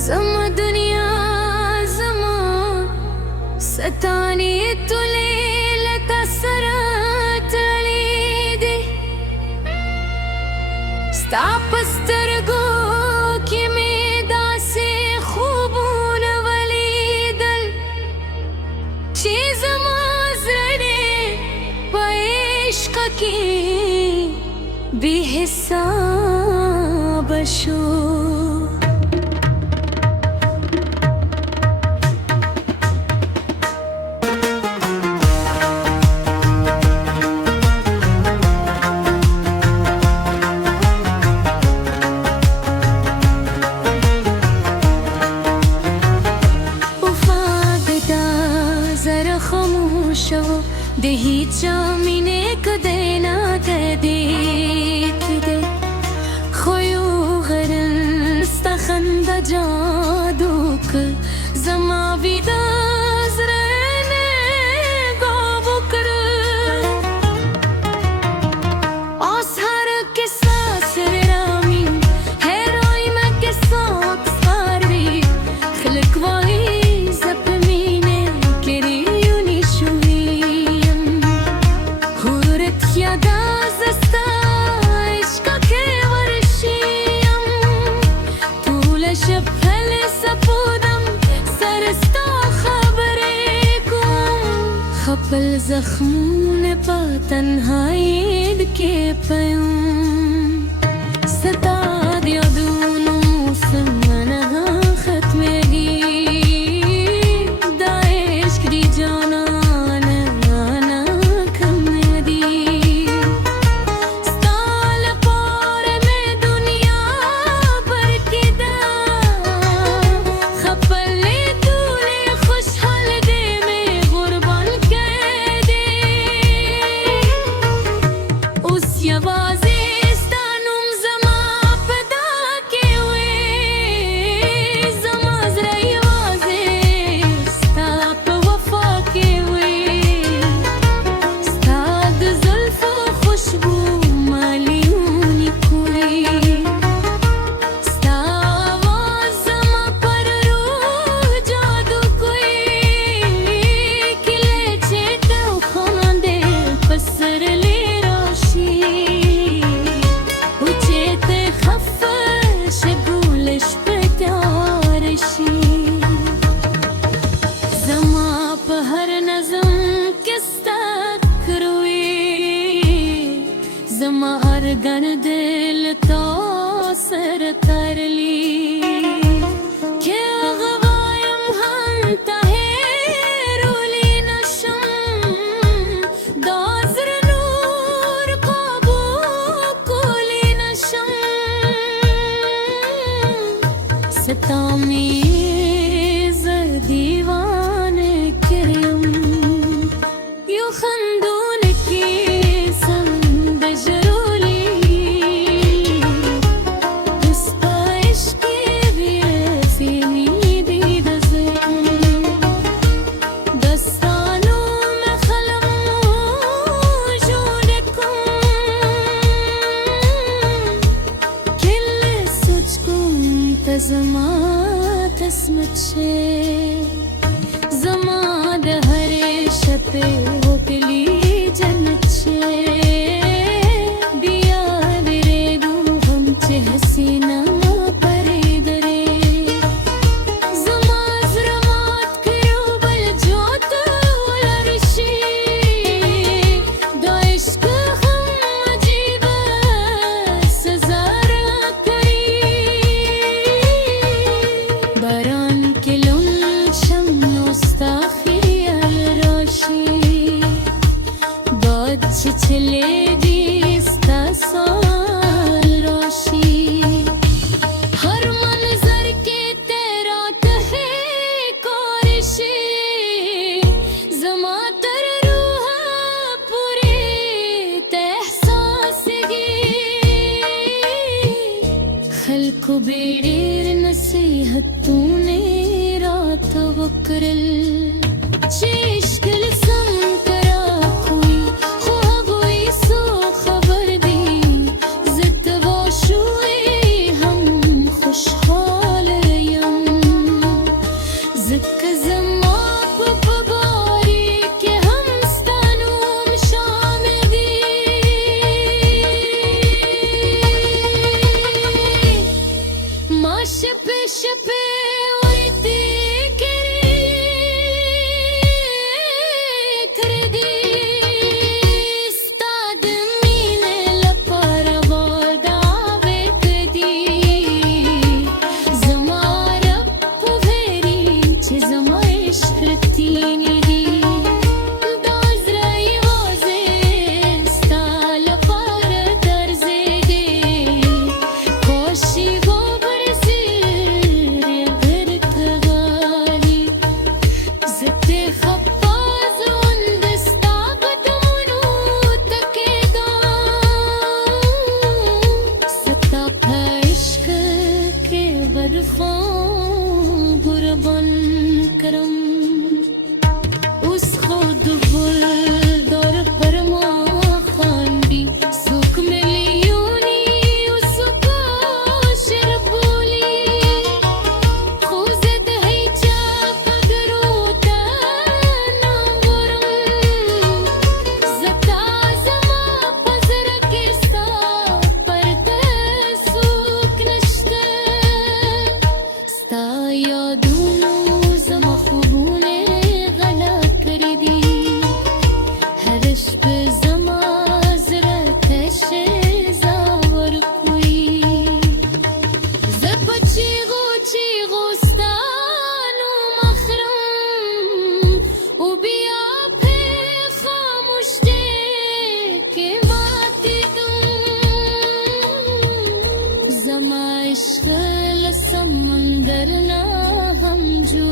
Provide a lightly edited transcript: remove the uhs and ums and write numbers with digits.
زما دنیا زما ستانی تلی لکه سره تړلې دي ستا په سترګو کې مې داسې خوبونه ولیدل چې زما زړه په عشق کې بې حسابه شو د هیچا مینې کدی نه کدی کدی خو یو غرل ستا خنده جادو که زما ویده زړه نګاه وکړه اوس هر کیسه سره رامي هیروي مې کیسه اکثر وي خلک وایي زه په مینې کې ریونی شوې خپل زخمونه په تنهایی کې پيم ستا د یادونو څنګه ختمېږي دا عشق دی جانانه نه کمېږي ستا لپاره مې دنیا برکې ده خپلې ټولې خوشحال دې مې قربان یوازې ستا نوم زما په دا کې وې زما زړه یوازې ستا په وفا کې وې ستا د زلفو خوشبو مالیونی کوي ستا آواز زما پر روح جادو کوي کله چې ته وخاندې پسرلی زما ارګن دل تا سره تړلی کې غوایم هم ته هېرولی نشم دا زړه نور قابو کولی نشم ستا مې زه دیوانه کړم یو خندون کې زما قسمت شي زما د هرې شپې وکړي جنت شي بیا درېږو هم چې حسینه پرې درې زما زړه مات کړو بل جوت ولر شي دا عشق هم عجیبه سزا باران کې لون شم نو ستا خیال راشي باد چې چلېږي ستا سال راشي هر منظر کې تیرا ته کار شي زما تر روحه پورې ته احساسېږي خلکو بې ډېر نصیحتونه راته وکړل چې عشق لسم کرا کوي خو هغوی څو خبر دي زه تباه شوې هم خوشحاله یم पे वैती करी खरीदी स्ताद मीने लपर बोदावे कदी Zamarab poverin ce zamash kretini Dazrai voze stal par darzege Koshi gobar zir verkgali Zete khappaz und stagat munu takeda Sata ishq ke बर्फों गुरबन करम उस खुद बुल दौर फरमा खांडी सुख मिलियोनी उसको शर बोली खुजत है चाप गरोता नांगरम जता जमा पजर के सा पर सुख नश्ता यादूनो zama khubune gala kar di harish pe zama zarat she zawar koi zapachi gostanu makhram u biya pe khamush de ke baat tum zama ishq la samandar na हम जो